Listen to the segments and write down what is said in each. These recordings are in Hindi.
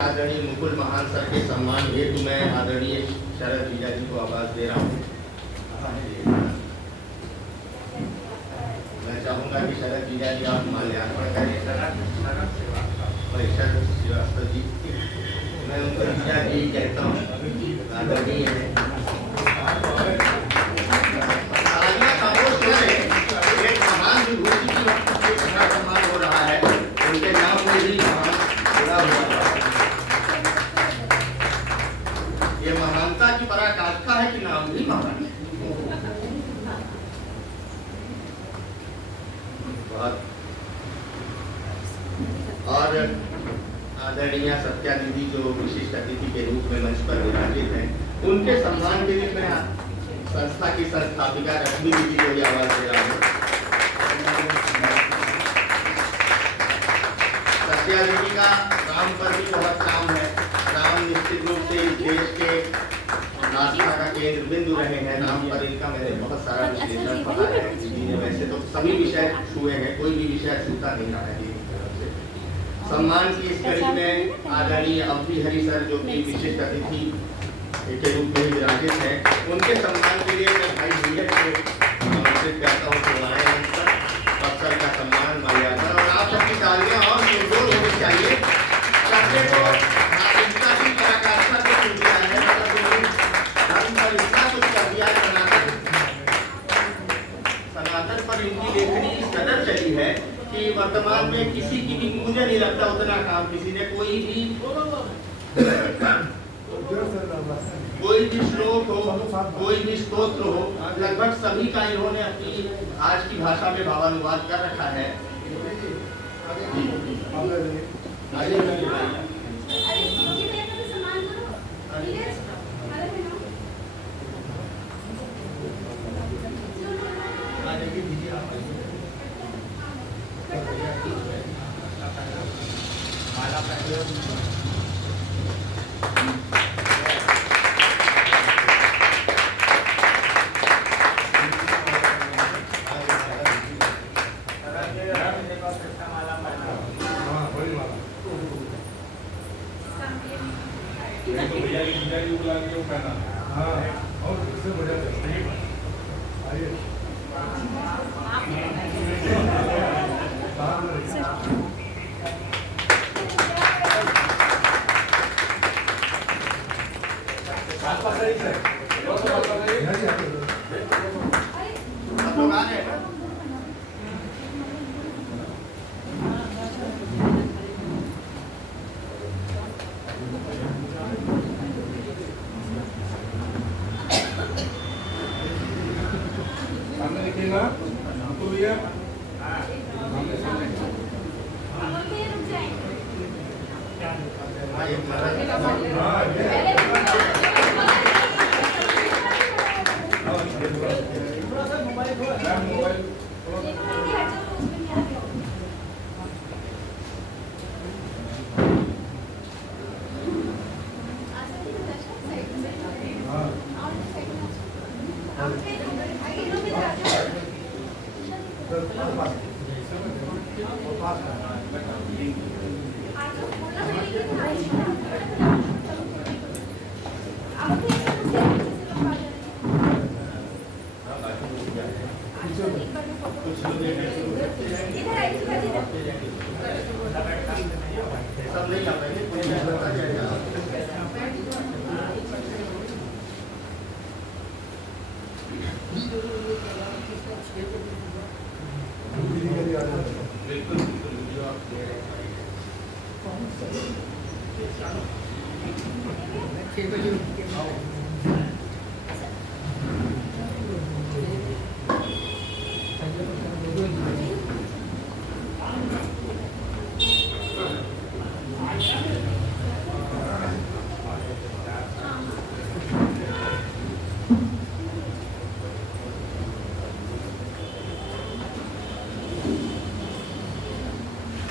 आदरणीय मुकुल महान सर के सम्मान हेतु मैं आदरणीय शरद जीजा जी को आवाज दे रहा हूँ। मैं चाहूंगा कि शरद जीजा जी आप माल्यार्पण करें। शरद श्रीवास्तव जी मैं उनको जीजा जी कहता हूँ, आदरणीय है। एक महान विभूति की सम्मान हो रहा है, उनके नाम में भी जुड़ा हुआ है। ये महानता की पराकाष्ठा है कि नाम भी महान है। और आदरणीय सत्या दीदी जो विशिष्ट अतिथि के रूप में मंच पर विराजित हैं, उनके सम्मान के लिए मैं संस्था की संस्थापिका रश्मि दीदी को भी आवाज दे रहा हूँ। सत्या दीदी का राम पर भी बहुत काम है। राम निश्चित रूप से इस देश के आस्था का केंद्र बिंदु रहे हैं। राम पर इनका मैंने बहुत सारा विश्लेषण पढ़ा है। दीदी ने वैसे तो सभी विषय छुए हैं, कोई भी विषय छूता नहीं रहा है दीदी की तरफ से। सम्मान की इस कड़ी में आदरणीय अवधि हरि सर जो कि विशिष्ट अतिथि के रूप में विराजित हैं, उनके सम्मान के लिए मैं भाई नीरज को आमंत्रित करता हूँ कि आए अफसर का सम्मान माल्यार्पण। और आप सबकी तालियां और जोर होनी चाहिए। सबसे तो इसका भी पराकाष्ठा को छू दिया है, धर्म पर इतना कुछ कर दिया है। सनातन पर इनकी लेखनी इस कदर चली है कि वर्तमान में किसी की भी, मुझे नहीं लगता उतना काम किसी ने कोई भी श्लोक हो, कोई भी स्तोत्र हो, लगभग सभी का इन्होंने अपनी आज की भाषा में भावानुवाद कर रखा है।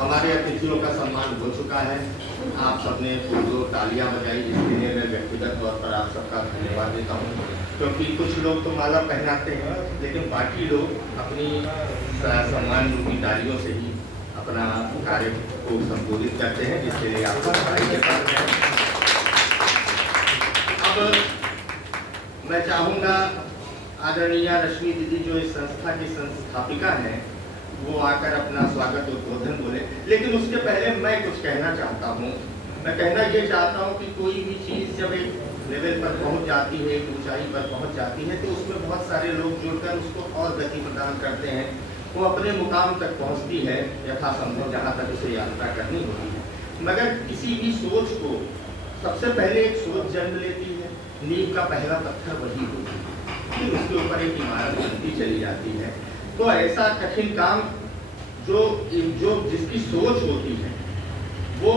हमारे अतिथियों का सम्मान हो चुका है। आप सबने दो तालियां बजाई, इसके लिए मैं व्यक्तिगत तौर पर आप सबका धन्यवाद देता हूँ, क्योंकि कुछ लोग तो माला पहनाते हैं लेकिन बाकी लोग अपनी सम्मान की तालियों से ही अपना कार्य को संबोधित करते हैं, जिसके लिए आपको बधाई देता हूं। अब मैं चाहूँगा आदरणीय रश्मि दीदी जो इस संस्था की संस्थापिका हैं वो आकर अपना स्वागत उद्बोधन बोले, लेकिन उसके पहले मैं कुछ कहना चाहता हूँ। मैं कहना ये चाहता हूँ कि कोई भी चीज़ जब एक लेवल पर पहुँच जाती है, एक ऊंचाई पर पहुँच जाती है, तो उसमें बहुत सारे लोग जुड़कर उसको और गति प्रदान करते हैं। वो अपने मुकाम तक पहुँचती है यथासंभव जहाँ तक उसे यात्रा करनी होती है। मगर किसी भी सोच को सबसे पहले एक सोच जन्म लेती है, नींव का पहला पत्थर वही होती है, फिर उसके ऊपर एक इमारत बनती चली जाती है। तो ऐसा कठिन काम जो जिसकी सोच होती है वो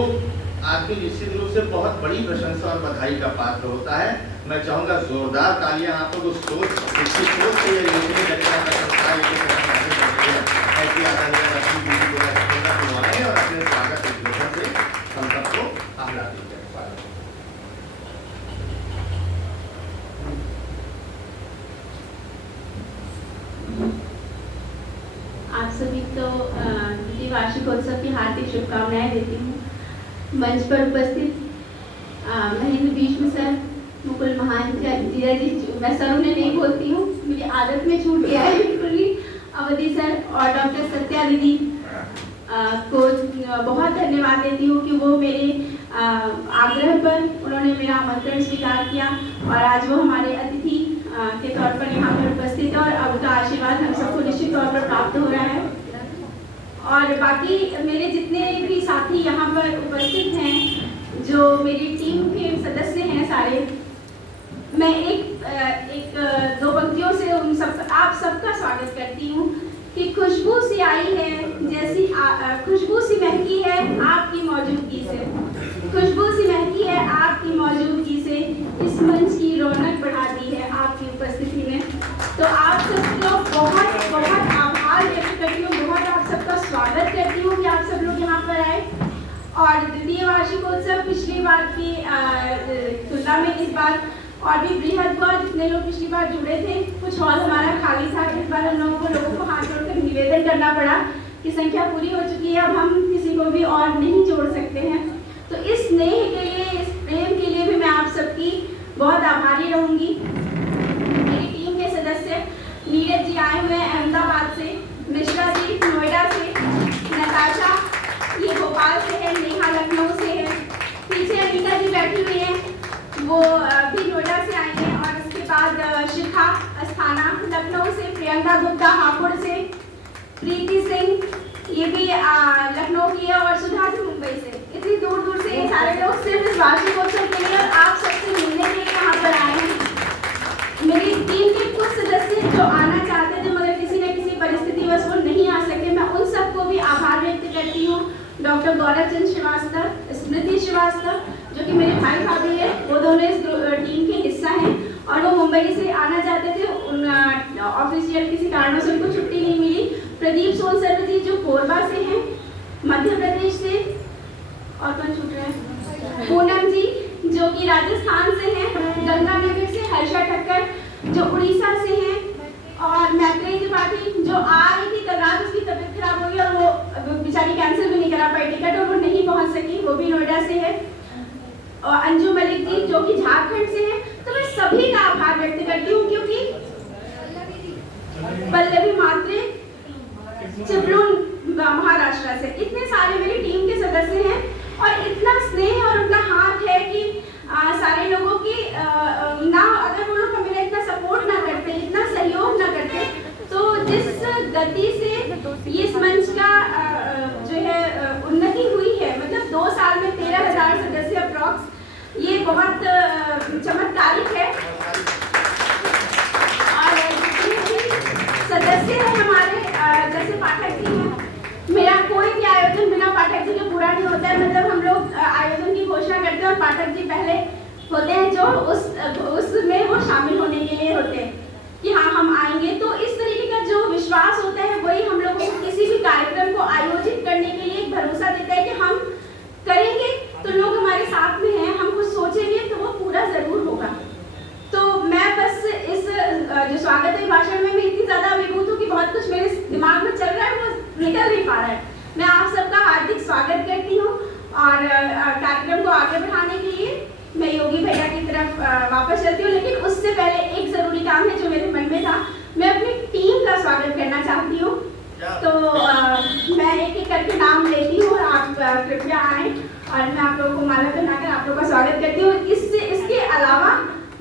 आदमी निश्चित रूप से बहुत बड़ी प्रशंसा और बधाई का पात्र होता है। मैं चाहूँगा जोरदार तालियां आप लोग उस सोच से ये रचना का संस्कार ऐसी आदरणीय रश्मि दीदी को बुलाएं और अपने स्वागत उद्बोधन से हम सबको आह्लादित करें। आप सभी को द्वितीय वार्षिकोत्सव की हार्दिक शुभकामनाएं देती हूँ। मंच पर उपस्थित महेंद्र भीष्म सर, मुकुल महान जीजा जी, मैं सर उन्हें नहीं बोलती हूँ, मेरी आदत में छूट गया है बिल्कुल ही, अवधि सर और डॉक्टर सत्या दीदी को बहुत धन्यवाद देती हूँ कि वो मेरे आग्रह पर उन्होंने मेरा आमंत्रण स्वीकार किया और आज वो हमारे अतिथि के तौर पर यहाँ पर उपस्थित है और अब का आशीर्वाद हम सबको निश्चित तौर पर प्राप्त हो रहा है। और बाकी मेरे जितने भी साथी यहाँ पर उपस्थित हैं, जो मेरी टीम के सदस्य हैं सारे, मैं एक दो पंक्तियों से उन सब आप सबका स्वागत करती हूँ कि खुशबू सी आई है जैसी खुशबू सी महकी है आपकी मौजूदगी से, खुशबू सी महकी है आपकी मौजूदगी से, इस मंच की रौनक बढ़ा दी है आपकी उपस्थिति में। तो आप सबको बहुत बहुत आभार व्यक्त करती हूँ, बहुत आप सबका स्वागत करती हूँ कि आप सब लोग यहाँ पर आए। और द्वितीय वार्षिकोत्सव पिछली बार की तुलना में इस बार और भी बृहद हुआ। जितने लोग पिछली बार जुड़े थे, कुछ हॉल हमारा खाली था, इस बार हम लोगों को हाथ जोड़कर निवेदन करना पड़ा कि संख्या पूरी हो चुकी है, अब हम किसी को भी और नहीं जोड़ सकते हैं। तो इस स्नेह के लिए, इस प्रेम के लिए भी मैं आप सबकी बहुत आभारी रहूंगी। मेरी टीम के सदस्य नीरज जी आए हुए हैं अहमदाबाद से, मिश्रा जी नोएडा से, नताशा ये भोपाल से है, नेहा लखनऊ से है, पीछे अनीता जी बैठी हुई है, वो भी नोएडा से आई हैं। और उसके बाद शिखा अस्थाना लखनऊ से, प्रियंका गुप्ता हापुड़ से, प्रीति सिंह ये भी लखनऊ की है और सुधा जी मुंबई से। इतनी दूर दूर से ये सारे लोग सिर्फ इस वार्षिकोत्सव के लिए और आप सबसे मिलने के लिए यहाँ पर आए हैं। मेरी टीम के कुछ सदस्य जो आना चाहते थे मगर किसी न किसी परिस्थितिवश वो नहीं आ सके, मैं उन सबको भी आभार व्यक्त करती हूँ। डॉक्टर गौरव चंद श्रीवास्तव, स्मृति श्रीवास्तव जो कि मेरे भाई भाभी है, वो दोनों इस टीम के हिस्सा हैं और वो मुंबई से आना चाहते थे, उन ऑफिशियल किसी कारणों से उनको छुट्टी नहीं मिली। प्रदीप सोनसर जी जो कोरबा से हैं, मध्य प्रदेश से, और कौन छूट रहा है, पूनम जी जो कि राजस्थान से हैं, गंगानगर से हर्षा ठक्कर जो उड़ीसा से हैं, और मैत्रेय त्रिपाठी जो आ रही थी कल रात, उसकी तबीयत खराब हो गई और वो बेचारी कैंसिल भी नहीं करा पाई टिकट और वो नहीं पहुंच सकी, वो भी नोएडा से है। और अंजू मलिक जी जो कि झारखंड से है। तो मैं सभी का आभार व्यक्त करती हूँ क्योंकि पल्लवी मात्रे चिपलून महाराष्ट्र से, इतने सारे मेरी टीम के सदस्य हैं और इतना स्नेह और उनका हाथ है कि सारे लोगों की ना अगर वो लोग हमें इतना सपोर्ट ना करते, इतना सहयोग ना करते, तो जिस गति से ये इस मंच का जो है उन्नति हुई है, मतलब 2 साल में 13,000 सदस्य अप्रॉक्स, ये बहुत चमत्कारिक है। और सदस्य हैं हमारे जैसे पाठक जी हैं, मेरा कोई भी आयोजन बिना पाठक जी के पूरा नहीं होता है। मतलब हम लोग आयोजन की घोषणा करते हैं और पाठक जी पहले होते हैं जो उसमें वो शामिल होने के लिए होते हैं कि हाँ हम आएंगे। तो इस तरीके का जो विश्वास होता है वही हम लोगों को किसी भी कार्यक्रम को आयोजित करने के लिए एक भरोसा देता है कि हम करेंगे तो लोग हमारे साथ में हैं, हम कुछ सोचेंगे तो वो पूरा जरूर होगा। तो मैं बस इस जो स्वागत है भाषण में मैं इतनी ज्यादा अभिभूत हूँ कि बहुत कुछ मेरे दिमाग में चल रहा है वो निकल नहीं पा रहा है। मैं आप सब चलती हूँ, लेकिन उससे पहले एक ज़रूरी काम है जो मेरे मन में था। मैं अपनी टीम का स्वागत करना चाहती हूँ। तो मैं एक एक करके नाम लेती हूँ और आप कृपया आएँ और मैं आप लोगों को माला पहनाकर आप लोगों का स्वागत करती हूँ। इसके अलावा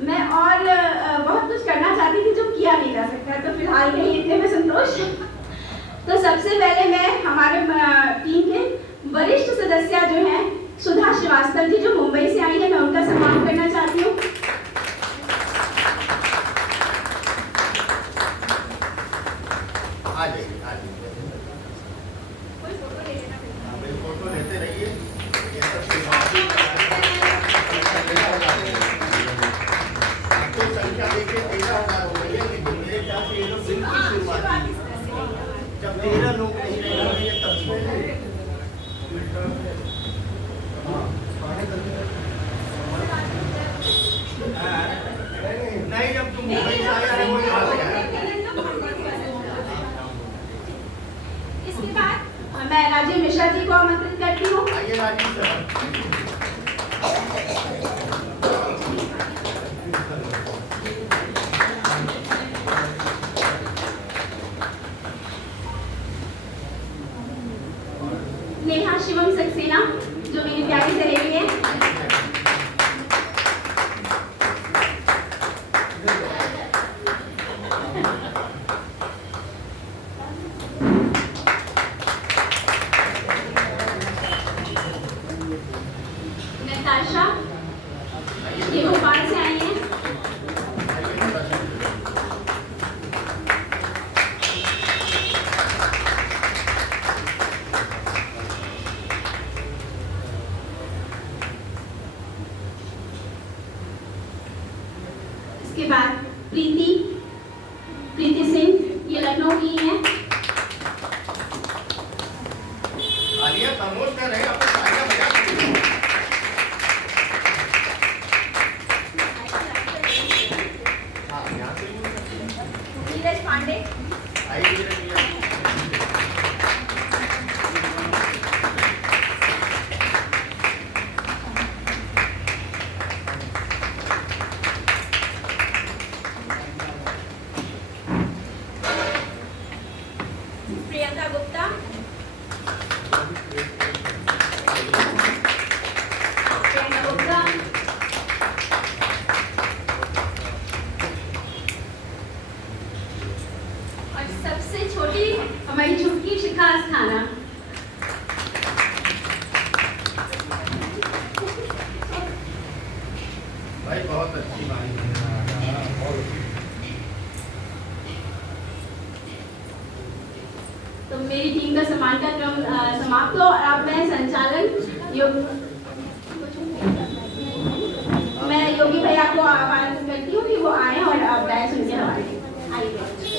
मैं और बहुत कुछ करना चाहती थी जो किया नहीं जा सकता, तो फिलहाल के लिए इतने में संतोष। तो सबसे पहले मैं हमारे टीम के वरिष्ठ सदस्य जो हैं सुधा श्रीवास्तव जी, जो मुंबई से आई है, मैं उनका सम्मान करना चाहती हूँ। फोटो लेते रहिए। आपको संख्या देखिए 13,000 हो गई है, लेकिन मेरे ख्याल से ये लोग बिल्कुल शुरुआत जब 13 लोग नहीं रहेंगे तब नहीं, जब तुम मुंबई से आया है वो यहाँ से आया। इसके बाद मैं राजीव मिश्रा जी को आमंत्रित करती हूँ। आइए राजीव सर। नेहा शिवम सक्सेना, जो मेरी प्यारी सहेली है। नताशा, ये भोपाल से आई है। इसके बाद प्रीति सिंह, ये लखनऊ की है। आलिया खामोश कर रहे, आपको सारियां बजा सकती हो। हाँ, यहाँ से नीरज पांडे, आइए। प्रियंका गुप्ता, और सबसे छोटी हमारी छुटकी शिखा अस्थाना। भाई बहुत अच्छी बात है। तो मेरी टीम का सम्मान का क्रम समाप्त हो, और अब मैं संचालन मैं योगी भैया को आह्वान करती हूँ कि वो आए और डायस उनके हवाले। आइए।